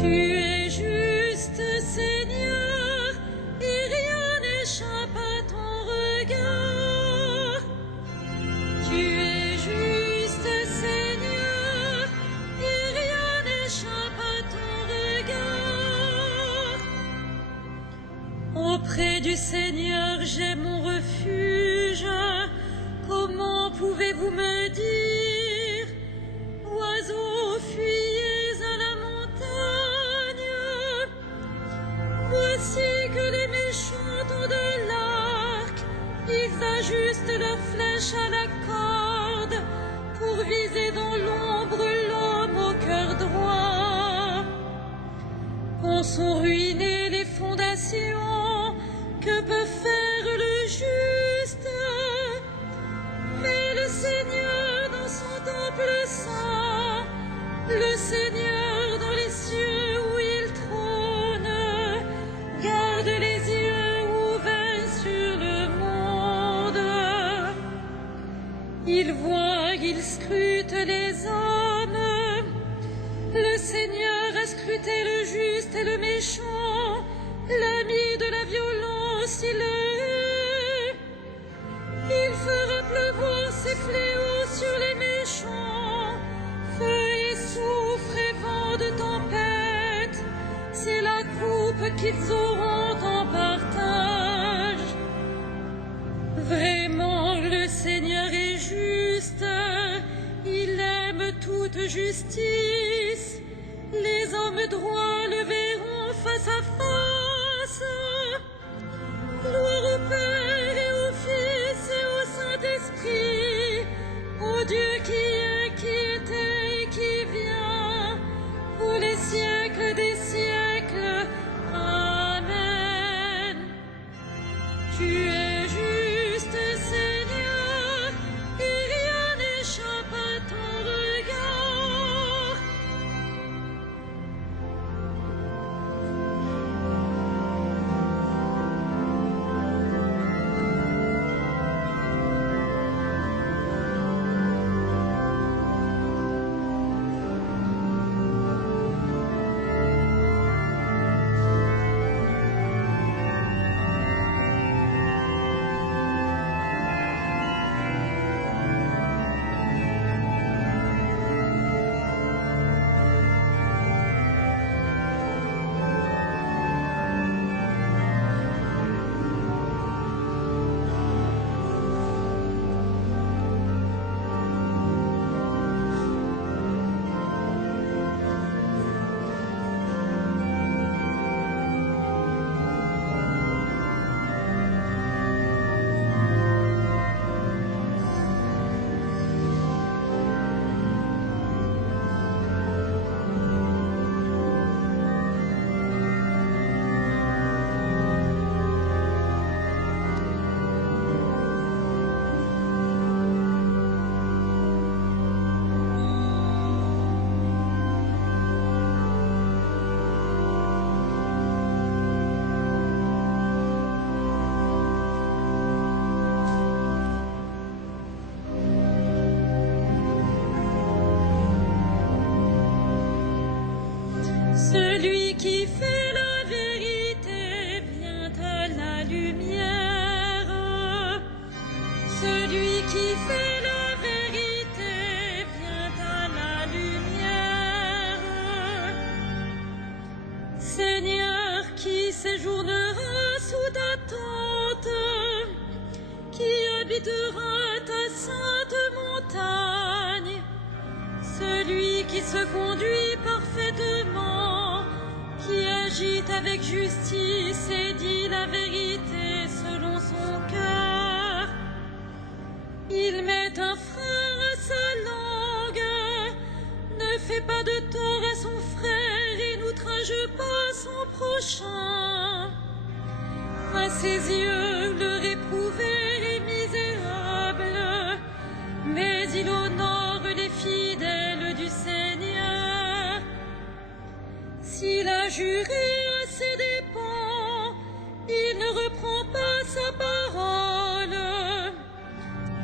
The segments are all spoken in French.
Tu es juste, Seigneur, et rien n'échappe à ton regard. Tu es juste, Seigneur, et rien n'échappe à ton regard. Auprès du Seigneur, j'ai mon refuge. Comment pouvez-vous me dire, oiseaux, fuyez à la montagne? Voici que les méchants ont de l'arc, ils ajustent leurs flèches à la corde pour viser dans l'ombre l'homme au cœur droit. Quand sont ruinées les fondations, que peut faire le juste? Mais le Seigneur dans son temple saint, le Seigneur dans les cieux où il trône, garde les yeux ouverts sur le monde. Il voit, il scrute les hommes. Le Seigneur a scruté le juste et le méchant, l'ami de la violence, il le hait. Il fera pleuvoir ses fléaux sur les méchants, feu et soufre et vent de tempête, c'est la coupe qu'ils auront en partage. Vraiment, le Seigneur est juste, il aime toute justice, les hommes droits le verront face à face. Gloire au Père et au Fils et au Saint-Esprit, au Dieu qui est, qui était et qui vient, pour les siècles des siècles. Amen. Tu es juste, Seigneur, et rien n'échappe à ton regard. Celui qui fait la vérité vient à la lumière. Celui qui fait la vérité vient à la lumière. Seigneur, qui séjournera sous ta tente, qui habitera ta sainte montagne, celui qui se conduit parfaitement, qui agite avec justice et dit la vérité selon son cœur. Il met un frein à sa langue, ne fait pas de tort à son frère et n'outrage pas son prochain. À ses yeux, le réprouvé est misérable, mais il honore les fidèles du Seigneur. S'il a juré à ses dépens, il ne reprend pas sa parole.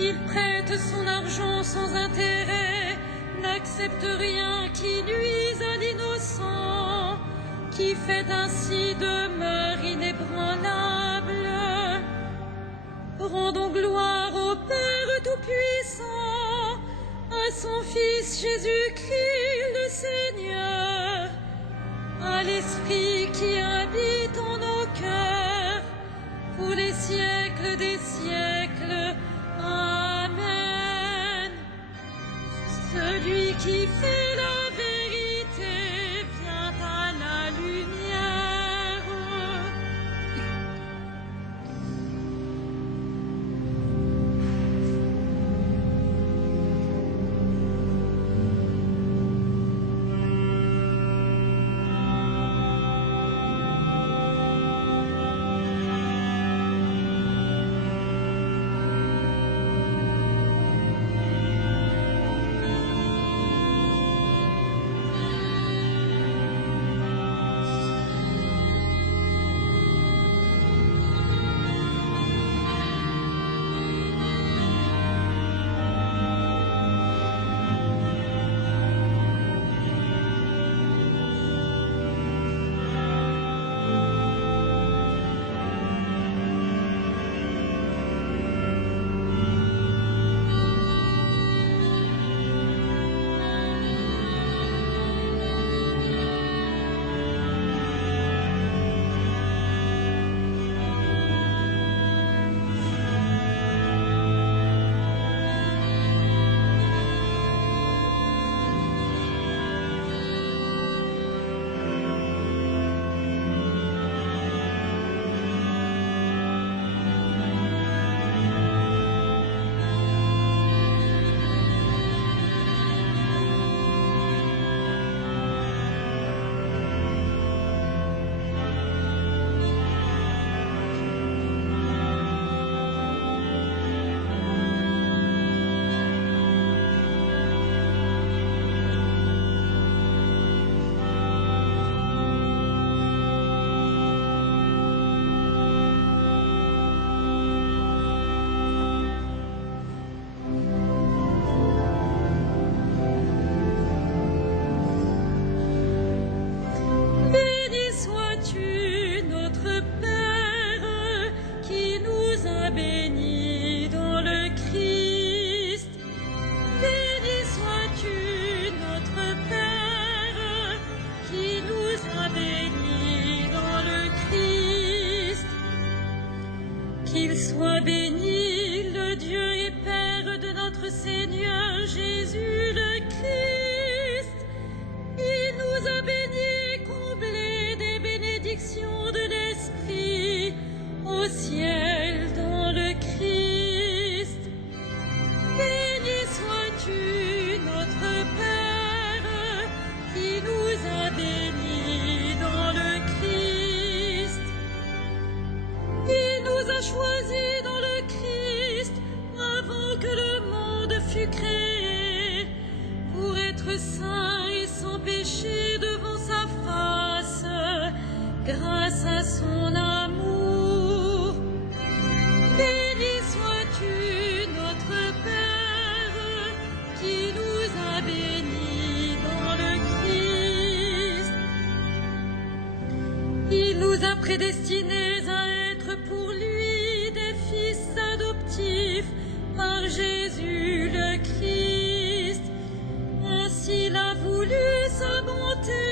Il prête son argent sans intérêt, n'accepte rien qui nuise à l'innocent. qui fait ainsi demeure inébranlable. Rendons gloire au Père Tout-Puissant, à son Fils Jésus-Christ le Seigneur, à l'Esprit qui habite en nos cœurs, pour les siècles des siècles. Amen. Celui qui fait la vérité vient à la lumière. Qu'il soit béni, le Dieu et Père de notre Seigneur Jésus le Christ. Il nous a bénis et comblés des bénédictions de l'Esprit au ciel dans le Christ. Béni sois-tu, notre Père, qui nous a bénis dans le Christ. Il nous a choisis dans le Christ avant que le monde fût créé, pour être saints et sans péché devant sa face, grâce à son amour. Béni sois-tu, notre Père, qui nous a bénis dans le Christ. Il nous a prédestinés à être pour lui des fils adoptifs par Jésus le Christ. Ainsi il a voulu sa bonté,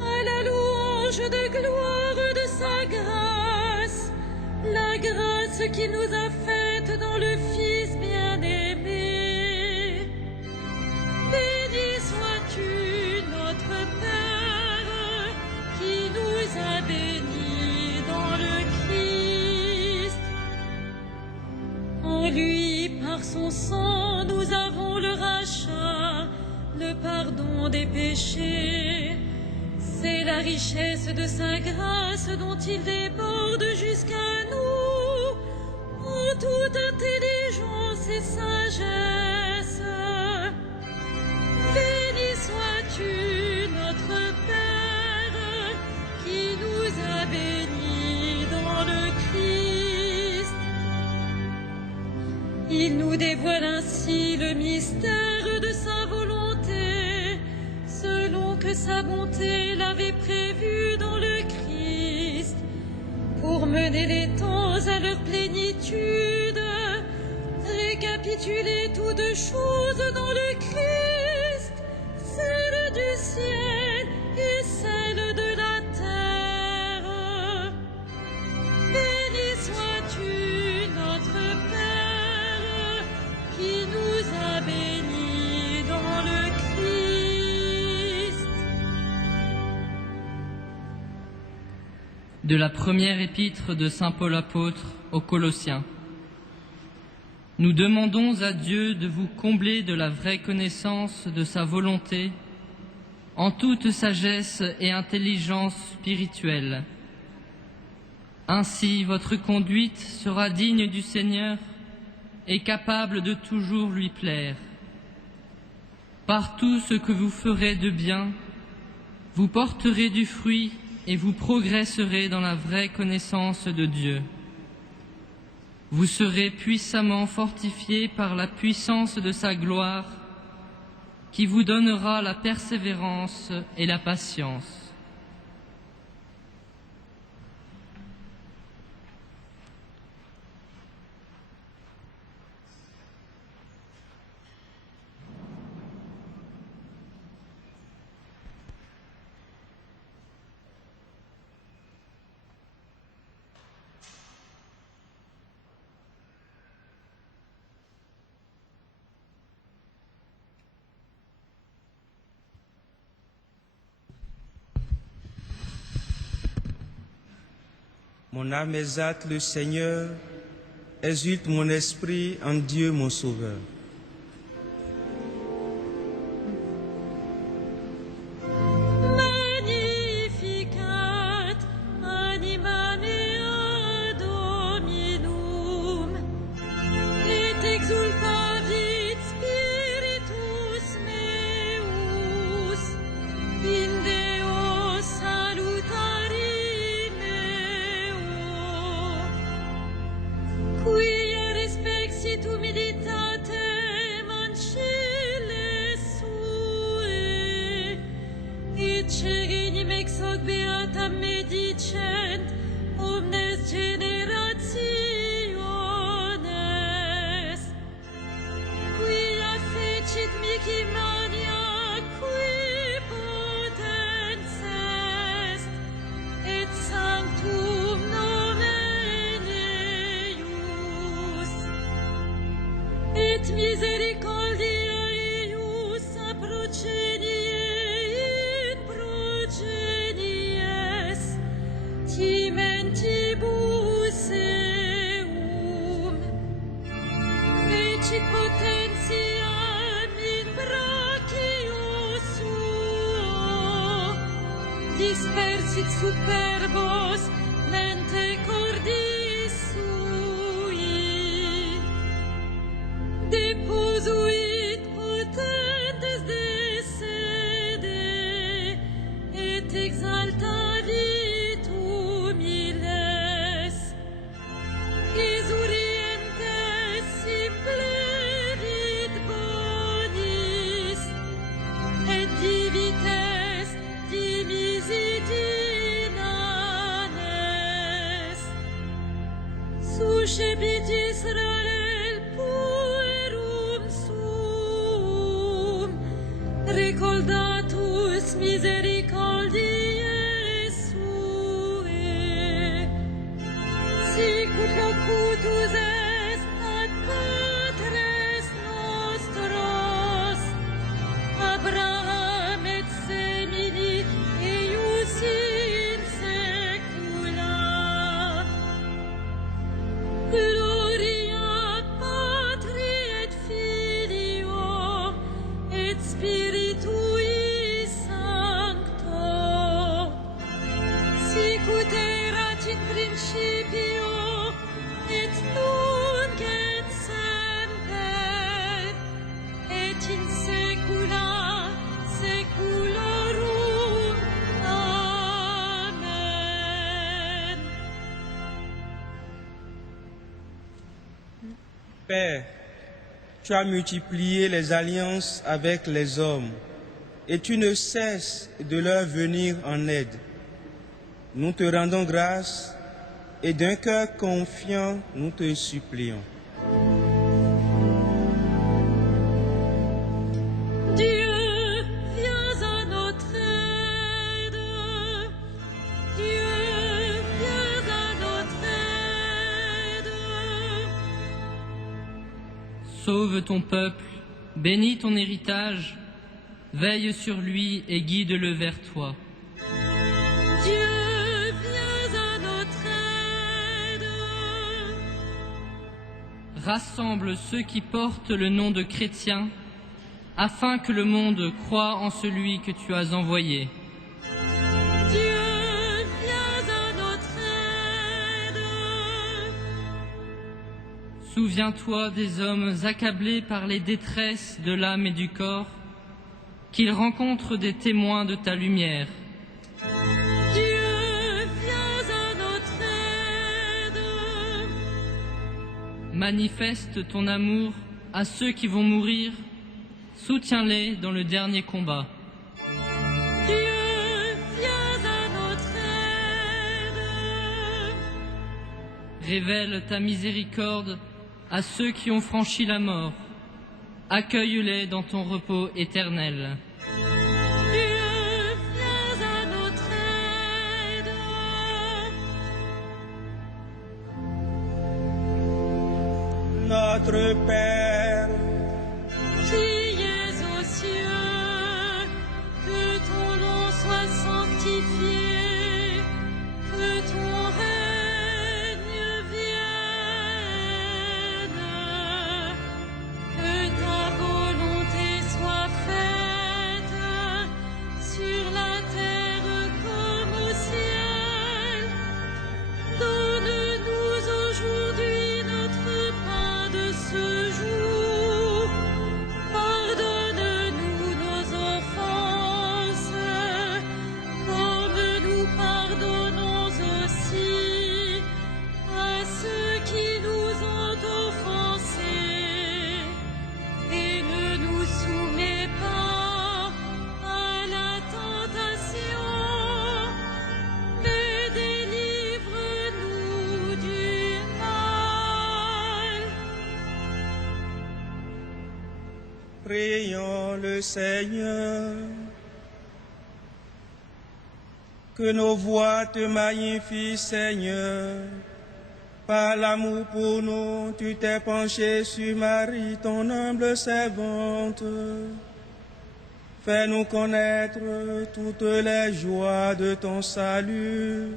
à la louange de gloire de sa grâce, la grâce qu'il nous a faite dans le Fils bien-aimé. Béni sois-tu, notre Père, qui nous a bénis dans le Christ. En lui, par son sang, nous avons le rachat, le pardon des péchés. C'est la richesse de sa grâce dont il déborde jusqu'à nous, en toute intelligence et sagesse. Béni sois-tu, notre Père, qui nous a bénis dans le Christ. Il nous dévoile ainsi le mystère de sa volonté, selon que sa bonté l'avait prévu dans le Christ, pour mener les temps à leur plénitude, récapituler toutes choses dans le Christ, celle du ciel et celle de la terre. Béni sois-tu, notre Père, qui nous a bénis dans le Christ. De la première épître de saint Paul apôtre aux Colossiens. Nous demandons à Dieu de vous combler de la vraie connaissance de sa volonté, en toute sagesse et intelligence spirituelle. Ainsi, votre conduite sera digne du Seigneur et capable de toujours lui plaire. Par tout ce que vous ferez de bien, vous porterez du fruit et vous progresserez dans la vraie connaissance de Dieu. Vous serez puissamment fortifiés par la puissance de sa gloire, qui vous donnera la persévérance et la patience. Mon âme exalte le Seigneur, exulte mon esprit en Dieu mon Sauveur. Magnificat anima mea Dominum, et exultavit spiritus meus, in Deo salutari meo, quia respexit humilitatem ancilles sue, et cerim ex hoc beatam medicent omnes generationes, quia fecit mihi mania qui potens est, et sanctum nomen eius, et misericordia eius a progenie in progenies, timentibus eum, fecit potentiam in brachio suo, dispersit superbos mente cordis sui, deposuit potentes de sede, et exaltavit humiles, exurientes simplevit bonis, et divites dimisit inanes, suscepit Israel puerum sum, recordatus misericordiae sue, sicut locutus est ad patres nostros, Abraham et semini eius in saecula. Gloria Patri et Filio et Spiritui Sancto, sicut erat in principio et nunc et semper, et in saecula saeculorum. Amen. Père, tu as multiplié les alliances avec les hommes et tu ne cesses de leur venir en aide. Nous te rendons grâce et d'un cœur confiant, nous te supplions. Dieu, viens à notre aide. Dieu, viens à notre aide. Sauve ton peuple, bénis ton héritage, veille sur lui et guide-le vers toi. Dieu, viens à notre aide. Rassemble ceux qui portent le nom de chrétiens, afin que le monde croie en celui que tu as envoyé. Dieu, viens à notre aide. Souviens-toi des hommes accablés par les détresses de l'âme et du corps, qu'ils rencontrent des témoins de ta lumière. Dieu, viens à notre aide. Manifeste ton amour à ceux qui vont mourir, soutiens-les dans le dernier combat. Dieu, viens à notre aide. Révèle ta miséricorde à ceux qui ont franchi la mort. Accueille-les dans ton repos éternel. Dieu, viens à notre aide. Notre Père, Qui es aux cieux, que ton nom soit sanctifié, que ton règne vienne, que ta volonté soit faite sur la terre comme au ciel. Donne-nous aujourd'hui notre pain de ce jour. Pardonne-nous nos offenses, comme nous pardonnons aussi à ceux qui nous ont offensés. Et ne nous soumets pas à la tentation, mais délivre-nous du mal. prions le Seigneur. Que nos voix te magnifient, Seigneur. Par l'amour pour nous, tu t'es penché sur Marie, ton humble servante. Fais-nous connaître toutes les joies de ton salut.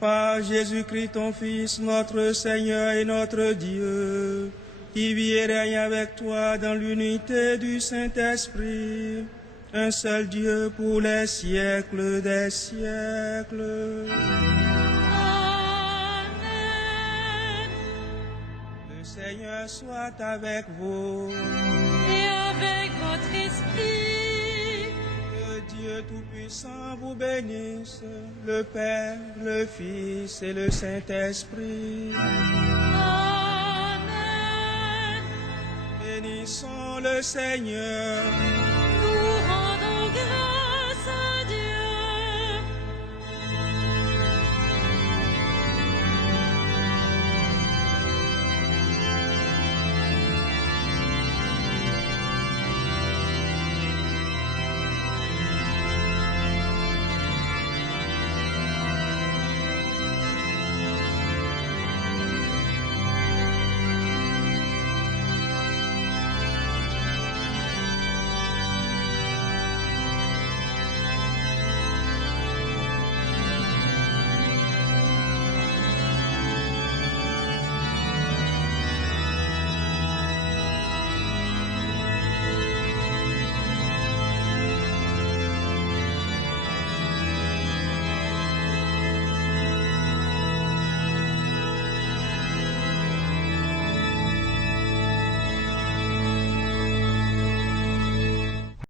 Par Jésus-Christ, ton Fils, notre Seigneur et notre Dieu, qui vit et règne avec toi dans l'unité du Saint-Esprit, un seul Dieu pour les siècles des siècles. Amen. Le Seigneur soit avec vous. Et avec votre esprit, Que Dieu Tout-Puissant vous bénisse, le Père, le Fils et le Saint-Esprit. Amen. Bénissons le Seigneur.